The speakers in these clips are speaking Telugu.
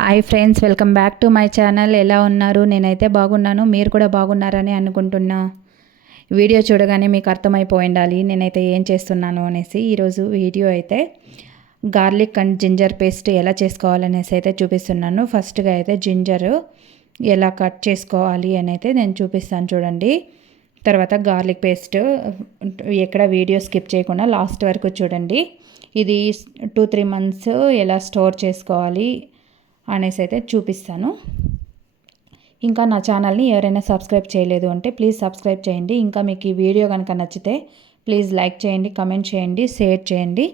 Hi friends, welcome back to my channel. ఎలా ఉన్నారు? నేనైతే బాగున్నాను. మీరు కూడా బాగున్నారని అనుకుంటున్నా. వీడియో చూడగానే మీకు అర్థమైపోయి ఉండాలి నేనైతే ఏం చేస్తున్నాను అనేసి. ఈరోజు వీడియో అయితే గార్లిక్ అండ్ జింజర్ పేస్ట్ ఎలా చేసుకోవాలనేసి అయితే చూపిస్తున్నాను. ఫస్ట్గా అయితే జింజర్ ఎలా కట్ చేసుకోవాలి అని అయితే నేను చూపిస్తాను చూడండి. తర్వాత గార్లిక్ పేస్ట్ ఎక్కడ వీడియో స్కిప్ చేయకుండా లాస్ట్ వరకు చూడండి. ఇది 2-3 మంత్స్ ఎలా స్టోర్ చేసుకోవాలి అనేసి అయితే చూపిస్తాను. ఇంకా నా ఛానల్ని ఎవరైనా సబ్స్క్రైబ్ చేయలేదు అంటే ప్లీజ్ సబ్స్క్రైబ్ చేయండి. ఇంకా మీకు ఈ వీడియో కనుక నచ్చితే ప్లీజ్ లైక్ చేయండి, కమెంట్ చేయండి, షేర్ చేయండి.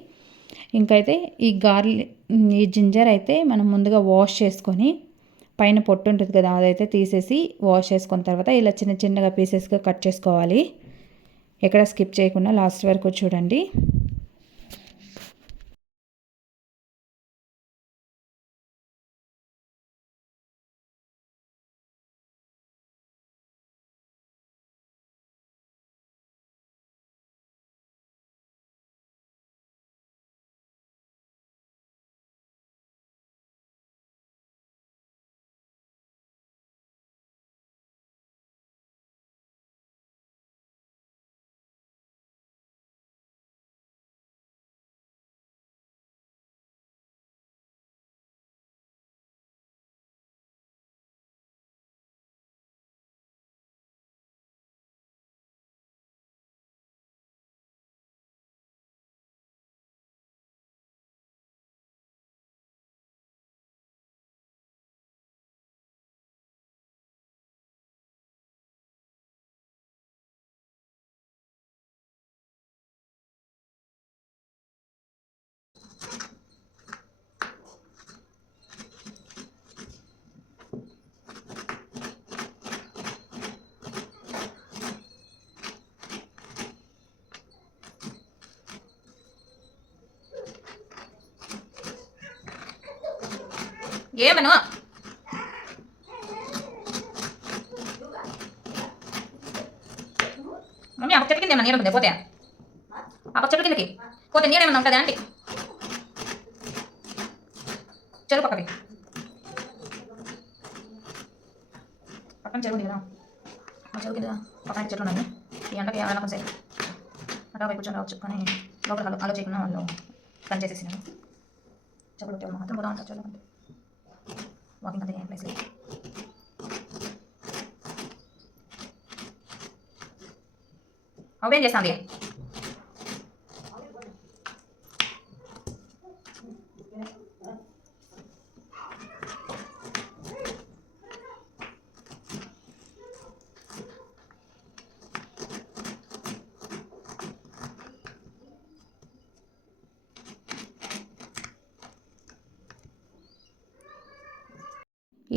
ఇంకైతే ఈ జింజర్ అయితే మనం ముందుగా వాష్ చేసుకొని పైన పొట్టు ఉంటుంది కదా, అదైతే తీసేసి వాష్ చేసుకున్న తర్వాత ఇలా చిన్న చిన్నగా పీసెస్గా కట్ చేసుకోవాలి. ఎక్కడ స్కిప్ చేయకుండా లాస్ట్ వరకు చూడండి. ఏమను మమ్మీ ఆ చెట్టు కింద ఏమన్నా నీరు ఉందే పోతే ఆ చెట్టు కిందకి పోతే నీరేమన్నా ఉంటుందా ఆంటీ? చెరువు పక్కకి పక్కన చెరువు ఉంది కదా, ఆ చెరువు కింద పక్కన చెట్లు ఉన్నాయి. ఈ ఎండకి ఏమైనా కొంచెం అటా పోయి కూర్చొని రావచ్చు, కానీ లోపల ఆలోచించకుండా వాళ్ళు పని చేసేసినాను. చెప్పులు మాత్రం పోదా ఉంటారు చెరువు అంటే వాకింగ్ అంతా ఏం ప్లేస్ లేదు. అవేం చేస్తాంది?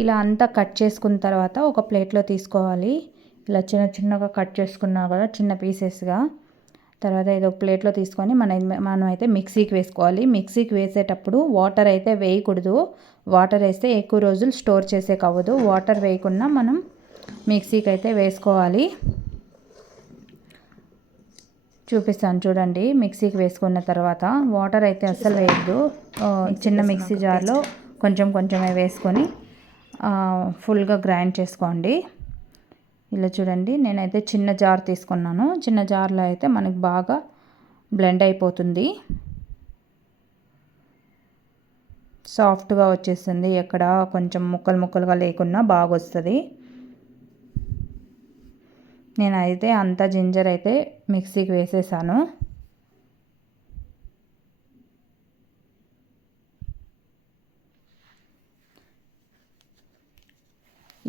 ఇలా అంతా కట్ చేసుకున్న తర్వాత ఒక ప్లేట్లో తీసుకోవాలి. ఇలా చిన్న చిన్నగా కట్ చేసుకున్నాం కదా, చిన్న పీసెస్గా. తర్వాత ఇది ఒక ప్లేట్లో తీసుకొని మనం అయితే మిక్సీకి వేసుకోవాలి. మిక్సీకి వేసేటప్పుడు వాటర్ అయితే వేయకూడదు. వాటర్ వేస్తే ఎక్కువ రోజులు స్టోర్ చేసేకి అవ్వదు. వాటర్ వేయకుండా మనం మిక్సీకి అయితే వేసుకోవాలి. చూపిస్తాను చూడండి. మిక్సీకి వేసుకున్న తర్వాత వాటర్ అయితే అస్సలు వేయద్దు. చిన్న మిక్సీ జార్లో కొంచెం కొంచెమే వేసుకొని ఫుల్గా గ్రైండ్ చేసుకోండి. ఇలా చూడండి, నేనైతే చిన్న జార్ తీసుకున్నాను. చిన్న జార్లో అయితే మనకి బాగా బ్లెండ్ అయిపోతుంది, సాఫ్ట్గా వచ్చేస్తుంది. ఎక్కడ కొంచెం ముక్కలు ముక్కలుగా లేకుండా బాగా వస్తుంది. నేనైతే అంతా జింజర్ అయితే మిక్సీకి వేసేసాను.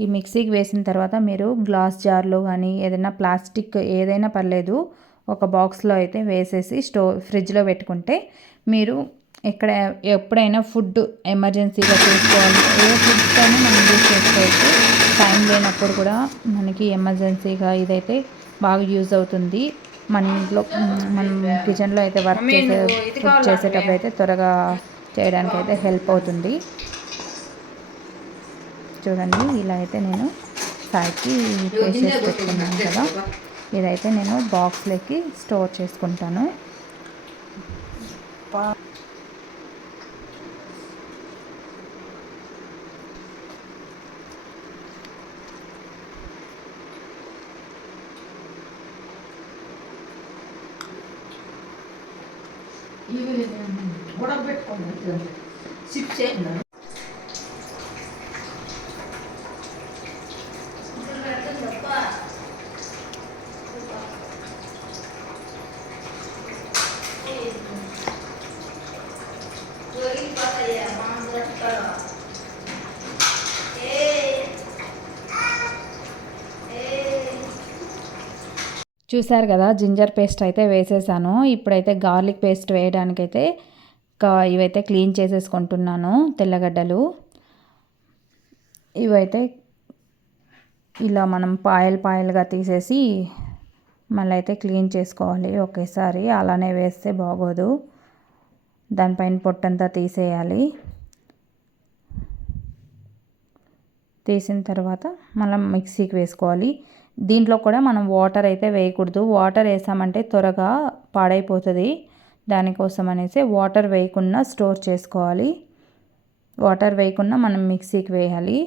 ఈ మిక్సీకి వేసిన తర్వాత మీరు గ్లాస్ జార్లో కానీ ఏదైనా ప్లాస్టిక్ ఏదైనా పర్లేదు, ఒక బాక్స్లో అయితే వేసేసి ఫ్రిడ్జ్లో పెట్టుకుంటే మీరు ఎప్పుడైనా ఫుడ్ ఎమర్జెన్సీగా చేసుకోవాలి, ఏ ఫుడ్స్ అయినా మనం యూజ్ చేసుకోవచ్చు. టైం లేనప్పుడు కూడా మనకి ఎమర్జెన్సీగా ఇదైతే బాగా యూజ్ అవుతుంది. మన ఇంట్లో మనం కిచెన్లో అయితే ఫుడ్ చేసేటప్పుడు అయితే త్వరగా చేయడానికి అయితే హెల్ప్ అవుతుంది. చూడండి, ఇలా అయితే నేను సైడ్కి పేస్ట్ చేసి పెట్టుకున్నాను కదా, ఇదైతే నేను బాక్స్లోకి స్టోర్ చేసుకుంటాను. ఉడకబెట్టుకోండి సిప్ చేయండి. చూశారు కదా, జింజర్ పేస్ట్ అయితే వేసేసాను. ఇప్పుడైతే గార్లిక్ పేస్ట్ వేయడానికైతే ఇవైతే క్లీన్ చేసేసుకుంటున్నాను. తెల్లగడ్డలు ఇవైతే ఇలా మనం పాయలుగా తీసేసి మళ్ళీ అయితే క్లీన్ చేసుకోవాలి ఒకేసారి. అలానే వేస్తే బాగోదు, దానిపైన పొట్టంతా తీసేయాలి. తీసిన తర్వాత మనం మిక్సీకి వేసుకోవాలి. దీంట్లో కూడా మనం వాటర్ అయితే వేయకూడదు. వాటర్ వేసామంటే త్వరగా పాడైపోతుంది. దానికోసం అనేసి వాటర్ వేయకుండా స్టోర్ చేసుకోవాలి. వాటర్ వేయకుండా మనం మిక్సీకి వేయాలి.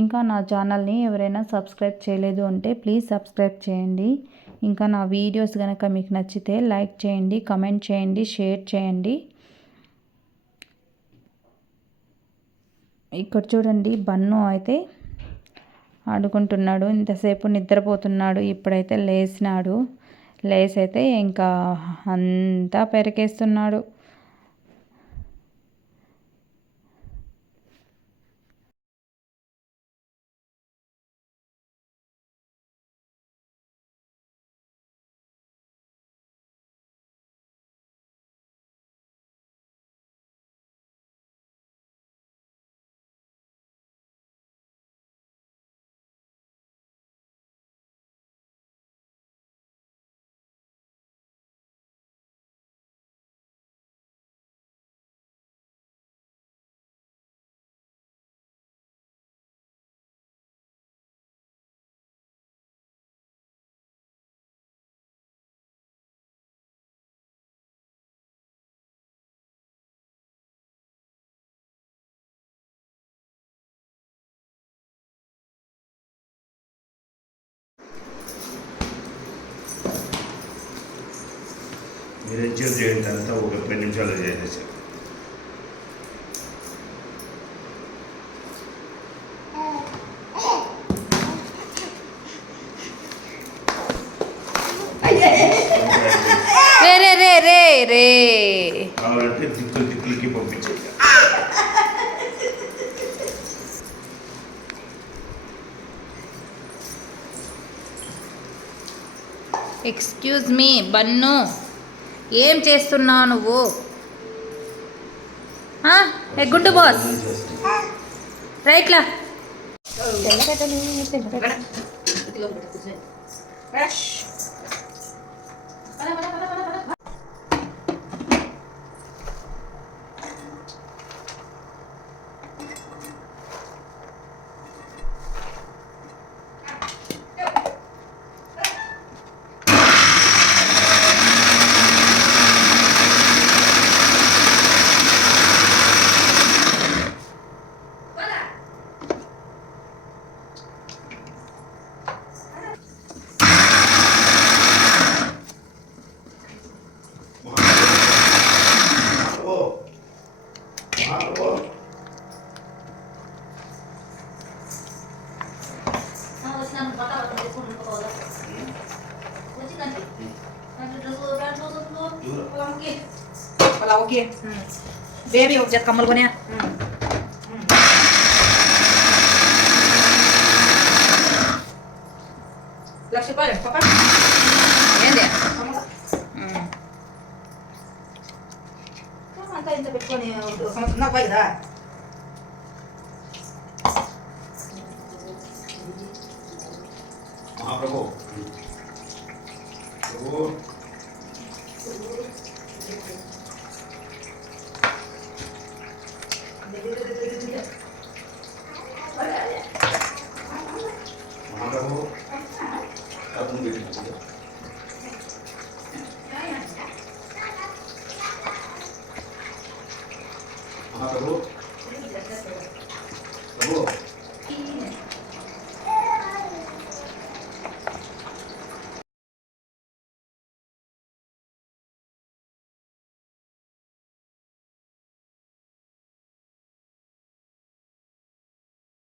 ఇంకా నా ఛానల్ని ఎవరైనా సబ్స్క్రైబ్ చేయలేదు అంటే ప్లీజ్ సబ్స్క్రైబ్ చేయండి. ఇంకా నా వీడియోస్ కనుక మీకు నచ్చితే లైక్ చేయండి, కమెంట్ చేయండి, షేర్ చేయండి. ఇక్కడ చూడండి, బన్ను అయితే ఆడుకుంటున్నాడు. ఇంతసేపు నిద్రపోతున్నాడు, ఇప్పుడైతే లేచినాడు. లేసైతే ఇంకా అంతా పెరికేస్తున్నాడు. మీరు ఎంజాయ్ చేయండి, అంతా ఒక 10 నిమిషాలు చేసేసారు. రే కావాలంటే దిక్కులకి పంపించేది. ఎక్స్క్యూజ్ మీ బన్ను, ఏం చేస్తున్నావు నువ్వు? గుడ్డు బాస్ రైట్లా. ఓకే బేబీ ఒక జత కమ్మలు కొనే ₹1,00,000 పాప ఏంది అంతా ఇంత పెట్టుకొని సంవత్సరం నాకు కదా. ప్రభు ప్రభు